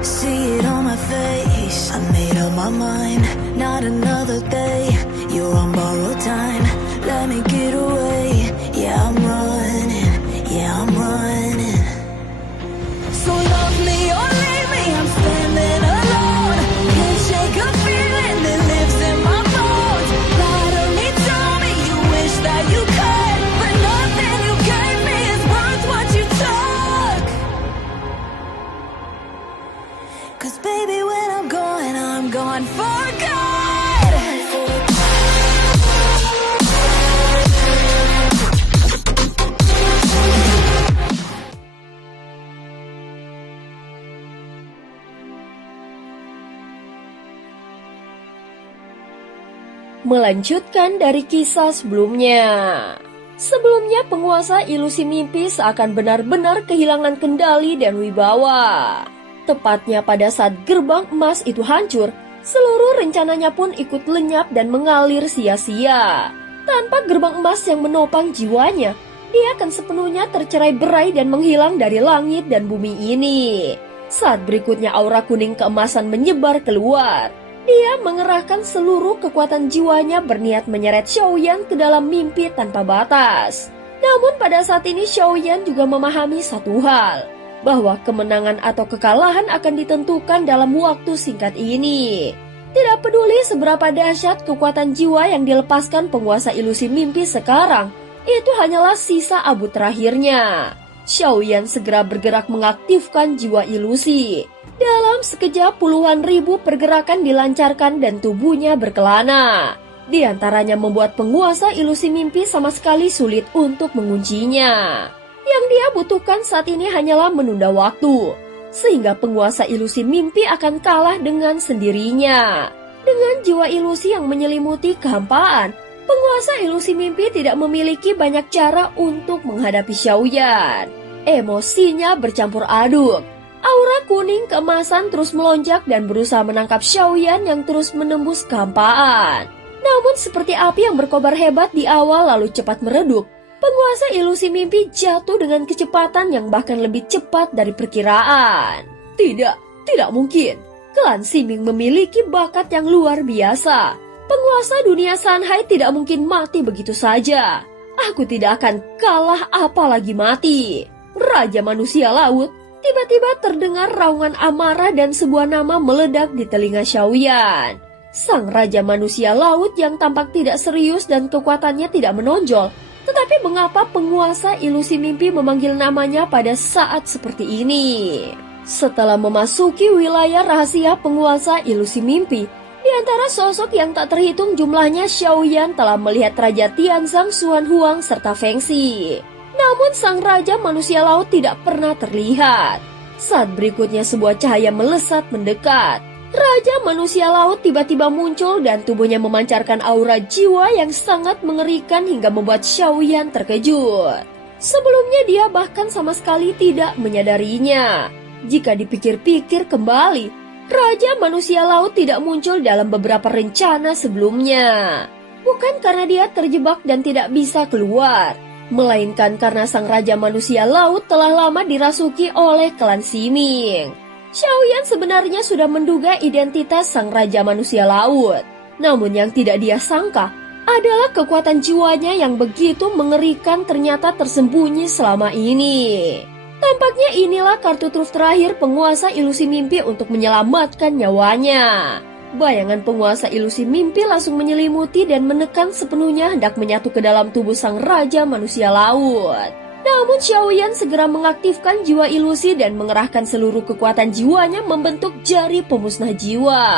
See it on my face, I made up my mind. Not another day, you're on borrowed time. Let me get away, yeah I'm running, yeah I'm running. So love me or leave me, I'm standing alone. Can't shake a feeling that lives in my bones. Lie to me, tell me you wish that you could, but nothing you gave me is worth what you took. 'Cause baby when I'm gone for good. Melanjutkan dari kisah sebelumnya. Sebelumnya penguasa ilusi mimpi seakan benar-benar kehilangan kendali dan wibawa. Tepatnya pada saat gerbang emas itu hancur, seluruh rencananya pun ikut lenyap dan mengalir sia-sia. Tanpa gerbang emas yang menopang jiwanya, dia akan sepenuhnya tercerai-berai dan menghilang dari langit dan bumi ini. Saat berikutnya aura kuning keemasan menyebar keluar, dia mengerahkan seluruh kekuatan jiwanya berniat menyeret Xiaoyan ke dalam mimpi tanpa batas. Namun pada saat ini Xiaoyan juga memahami satu hal, bahwa kemenangan atau kekalahan akan ditentukan dalam waktu singkat ini. Tidak peduli seberapa dahsyat kekuatan jiwa yang dilepaskan penguasa ilusi mimpi sekarang, itu hanyalah sisa abu terakhirnya. Xiaoyan segera bergerak mengaktifkan jiwa ilusi. Dalam sekejap puluhan ribu pergerakan dilancarkan dan tubuhnya berkelana. Di antaranya membuat penguasa ilusi mimpi sama sekali sulit untuk menguncinya. Yang dia butuhkan saat ini hanyalah menunda waktu, sehingga penguasa ilusi mimpi akan kalah dengan sendirinya. Dengan jiwa ilusi yang menyelimuti kehampaan, penguasa ilusi mimpi tidak memiliki banyak cara untuk menghadapi Xiaoyan. Emosinya bercampur aduk. Aura kuning keemasan terus melonjak dan berusaha menangkap Xiaoyan yang terus menembus kehampaan. Namun seperti api yang berkobar hebat di awal lalu cepat meredup, penguasa ilusi mimpi jatuh dengan kecepatan yang bahkan lebih cepat dari perkiraan. Tidak mungkin. Klan Ximing memiliki bakat yang luar biasa. Penguasa dunia Sanhai tidak mungkin mati begitu saja. Aku tidak akan kalah apalagi mati. Raja manusia laut. Tiba-tiba terdengar raungan amarah dan sebuah nama meledak di telinga Xiaoyan. Sang Raja Manusia Laut yang tampak tidak serius dan kekuatannya tidak menonjol. Tetapi mengapa penguasa ilusi mimpi memanggil namanya pada saat seperti ini? Setelah memasuki wilayah rahasia penguasa ilusi mimpi, di antara sosok yang tak terhitung jumlahnya Xiaoyan telah melihat Raja Tianzang Xuan Huang serta Feng Xi. Namun sang Raja Manusia Laut tidak pernah terlihat. Saat berikutnya sebuah cahaya melesat mendekat. Raja Manusia Laut tiba-tiba muncul dan tubuhnya memancarkan aura jiwa yang sangat mengerikan hingga membuat Xiaoyan terkejut. Sebelumnya dia bahkan sama sekali tidak menyadarinya. Jika dipikir-pikir kembali, Raja Manusia Laut tidak muncul dalam beberapa rencana sebelumnya. Bukan karena dia terjebak dan tidak bisa keluar, melainkan karena sang Raja Manusia Laut telah lama dirasuki oleh klan Ximing. Xiaoyan sebenarnya sudah menduga identitas sang Raja Manusia Laut. Namun yang tidak dia sangka adalah kekuatan jiwanya yang begitu mengerikan ternyata tersembunyi selama ini. Tampaknya inilah kartu truf terakhir penguasa ilusi mimpi untuk menyelamatkan nyawanya. Bayangan penguasa ilusi mimpi langsung menyelimuti dan menekan sepenuhnya hendak menyatu ke dalam tubuh sang Raja Manusia Laut. Namun Xiaoyan segera mengaktifkan jiwa ilusi dan mengerahkan seluruh kekuatan jiwanya membentuk jari pemusnah jiwa.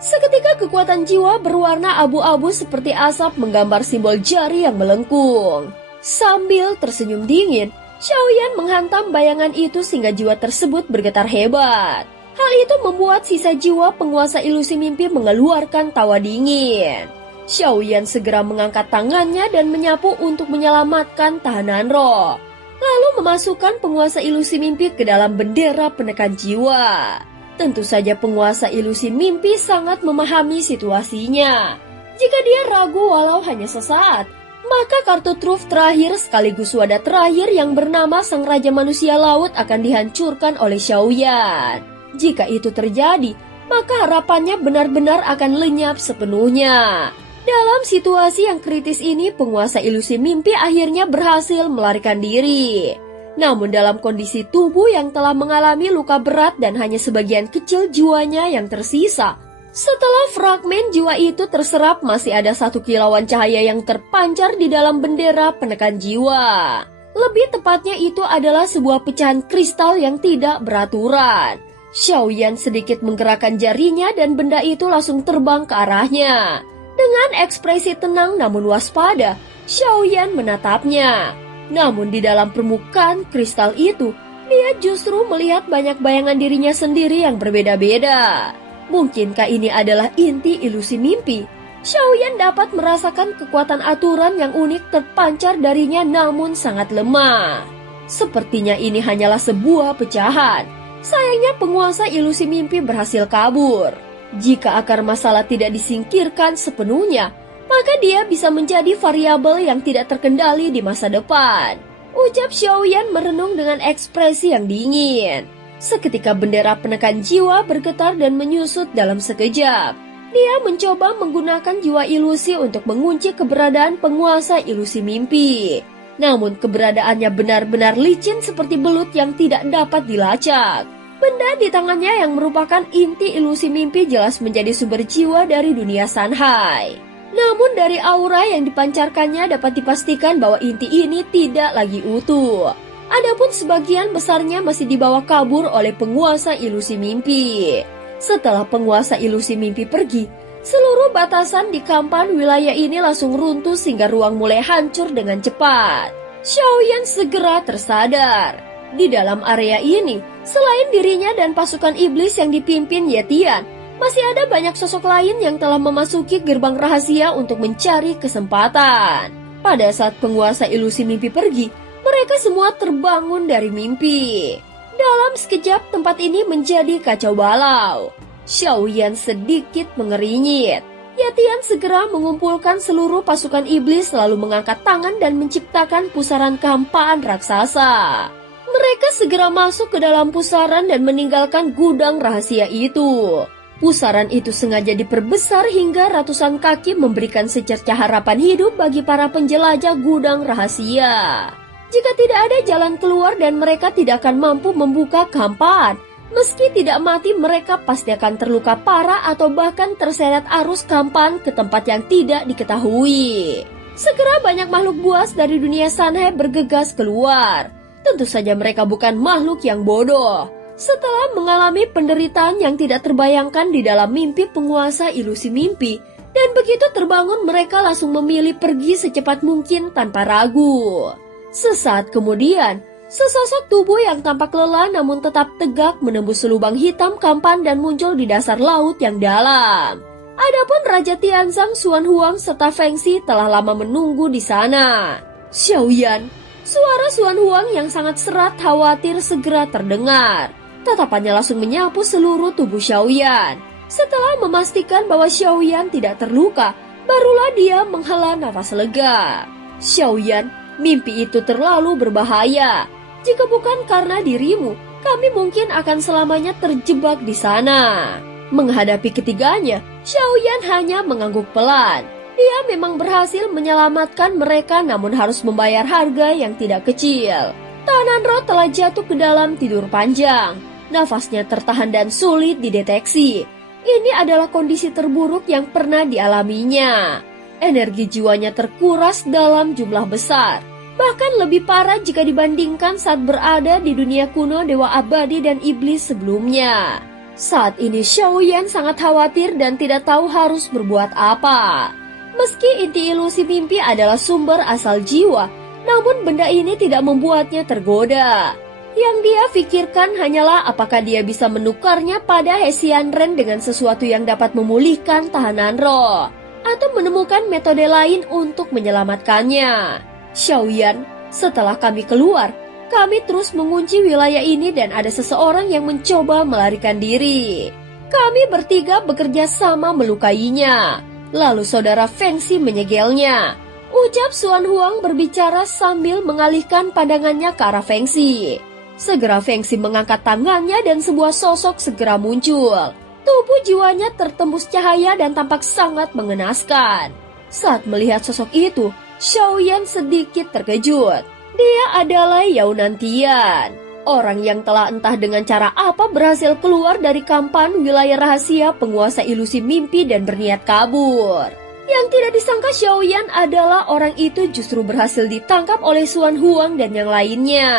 Seketika kekuatan jiwa berwarna abu-abu seperti asap menggambar simbol jari yang melengkung. Sambil tersenyum dingin, Xiaoyan menghantam bayangan itu sehingga jiwa tersebut bergetar hebat. Hal itu membuat sisa jiwa penguasa ilusi mimpi mengeluarkan tawa dingin. Xiaoyan segera mengangkat tangannya dan menyapu untuk menyelamatkan tahanan roh. Lalu memasukkan penguasa ilusi mimpi ke dalam bendera penekan jiwa. Tentu saja penguasa ilusi mimpi sangat memahami situasinya. Jika dia ragu walau hanya sesaat, maka kartu truf terakhir sekaligus wadah terakhir yang bernama Sang Raja Manusia Laut akan dihancurkan oleh Xiaoyan. Jika itu terjadi, maka harapannya benar-benar akan lenyap sepenuhnya. Dalam situasi yang kritis ini, penguasa ilusi mimpi akhirnya berhasil melarikan diri. Namun dalam kondisi tubuh yang telah mengalami luka berat dan hanya sebagian kecil jiwanya yang tersisa. Setelah fragmen jiwa itu terserap, masih ada 1 kilauan cahaya yang terpancar di dalam bendera penekan jiwa. Lebih tepatnya itu adalah sebuah pecahan kristal yang tidak beraturan. Xiaoyan sedikit menggerakkan jarinya dan benda itu langsung terbang ke arahnya. Dengan ekspresi tenang namun waspada, Xiaoyan menatapnya. Namun di dalam permukaan kristal itu, dia justru melihat banyak bayangan dirinya sendiri yang berbeda-beda. Mungkinkah ini adalah inti ilusi mimpi? Xiaoyan dapat merasakan kekuatan aturan yang unik terpancar darinya namun sangat lemah. Sepertinya ini hanyalah sebuah pecahan. Sayangnya penguasa ilusi mimpi berhasil kabur. Jika akar masalah tidak disingkirkan sepenuhnya, maka dia bisa menjadi variabel yang tidak terkendali di masa depan. Ucap Xiaoyan merenung dengan ekspresi yang dingin. Seketika bendera penekan jiwa bergetar dan menyusut dalam sekejap. Dia mencoba menggunakan jiwa ilusi untuk mengunci keberadaan penguasa ilusi mimpi. Namun keberadaannya benar-benar licin seperti belut yang tidak dapat dilacak. Benda di tangannya yang merupakan inti ilusi mimpi jelas menjadi sumber jiwa dari dunia Sanhai. Namun dari aura yang dipancarkannya dapat dipastikan bahwa inti ini tidak lagi utuh. Adapun sebagian besarnya masih dibawa kabur oleh penguasa ilusi mimpi. Setelah penguasa ilusi mimpi pergi, seluruh batasan di kampan wilayah ini langsung runtuh sehingga ruang mulai hancur dengan cepat. Xiaoyan segera tersadar. Di dalam area ini, selain dirinya dan pasukan iblis yang dipimpin Yetian, masih ada banyak sosok lain yang telah memasuki gerbang rahasia untuk mencari kesempatan. Pada saat penguasa ilusi mimpi pergi, mereka semua terbangun dari mimpi. Dalam sekejap tempat ini menjadi kacau balau. Xiaoyan sedikit mengerinyit. Yetian segera mengumpulkan seluruh pasukan iblis lalu mengangkat tangan dan menciptakan pusaran kehampaan raksasa. Mereka segera masuk ke dalam pusaran dan meninggalkan gudang rahasia itu. Pusaran itu sengaja diperbesar hingga ratusan kaki memberikan secercah harapan hidup bagi para penjelajah gudang rahasia. Jika tidak ada jalan keluar dan mereka tidak akan mampu membuka kehampaan, meski tidak mati mereka pasti akan terluka parah atau bahkan terseret arus kehampaan ke tempat yang tidak diketahui. Segera banyak makhluk buas dari dunia Sanhai bergegas keluar. Tentu saja mereka bukan makhluk yang bodoh. Setelah mengalami penderitaan yang tidak terbayangkan di dalam mimpi penguasa ilusi mimpi, dan begitu terbangun mereka langsung memilih pergi secepat mungkin tanpa ragu. Sesaat kemudian, sesosok tubuh yang tampak lelah namun tetap tegak menembus lubang hitam kampan dan muncul di dasar laut yang dalam. Adapun Raja Tianzang, Xuan Huang serta Feng Xi telah lama menunggu di sana. Xiaoyan, suara Xuan Huang yang sangat serat khawatir segera terdengar. Tatapannya langsung menyapu seluruh tubuh Xiaoyan. Setelah memastikan bahwa Xiaoyan tidak terluka, barulah dia menghela nafas lega. Xiaoyan, mimpi itu terlalu berbahaya. Jika bukan karena dirimu, kami mungkin akan selamanya terjebak di sana. Menghadapi ketiganya, Xiaoyan hanya mengangguk pelan. Dia memang berhasil menyelamatkan mereka namun harus membayar harga yang tidak kecil. Tahanan roh telah jatuh ke dalam tidur panjang. Nafasnya tertahan dan sulit dideteksi. Ini adalah kondisi terburuk yang pernah dialaminya. Energi jiwanya terkuras dalam jumlah besar. Bahkan lebih parah jika dibandingkan saat berada di dunia kuno Dewa Abadi dan Iblis sebelumnya. Saat ini Xiaoyan sangat khawatir dan tidak tahu harus berbuat apa. Meski inti ilusi mimpi adalah sumber asal jiwa, namun benda ini tidak membuatnya tergoda. Yang dia pikirkan hanyalah apakah dia bisa menukarnya pada Hesian Ren dengan sesuatu yang dapat memulihkan tahanan roh, atau menemukan metode lain untuk menyelamatkannya. Xiaoyan, setelah kami keluar, kami terus mengunci wilayah ini dan ada seseorang yang mencoba melarikan diri. Kami bertiga bekerja sama melukainya. Lalu saudara Feng Xi menyegelnya. Ucap Xuan Huang berbicara sambil mengalihkan pandangannya ke arah Feng Xi. Segera Feng Xi mengangkat tangannya dan sebuah sosok segera muncul. Tubuh jiwanya tertembus cahaya dan tampak sangat mengenaskan. Saat melihat sosok itu, Xiaoyan sedikit terkejut. Dia adalah Yao Nantian, orang yang telah entah dengan cara apa berhasil keluar dari kampan wilayah rahasia penguasa ilusi mimpi dan berniat kabur. Yang tidak disangka Xiaoyan adalah orang itu justru berhasil ditangkap oleh Xuan Huang dan yang lainnya.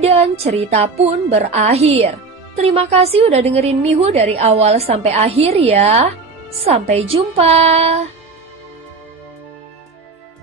Dan cerita pun berakhir. Terima kasih udah dengerin Mihu dari awal sampai akhir ya. Sampai jumpa.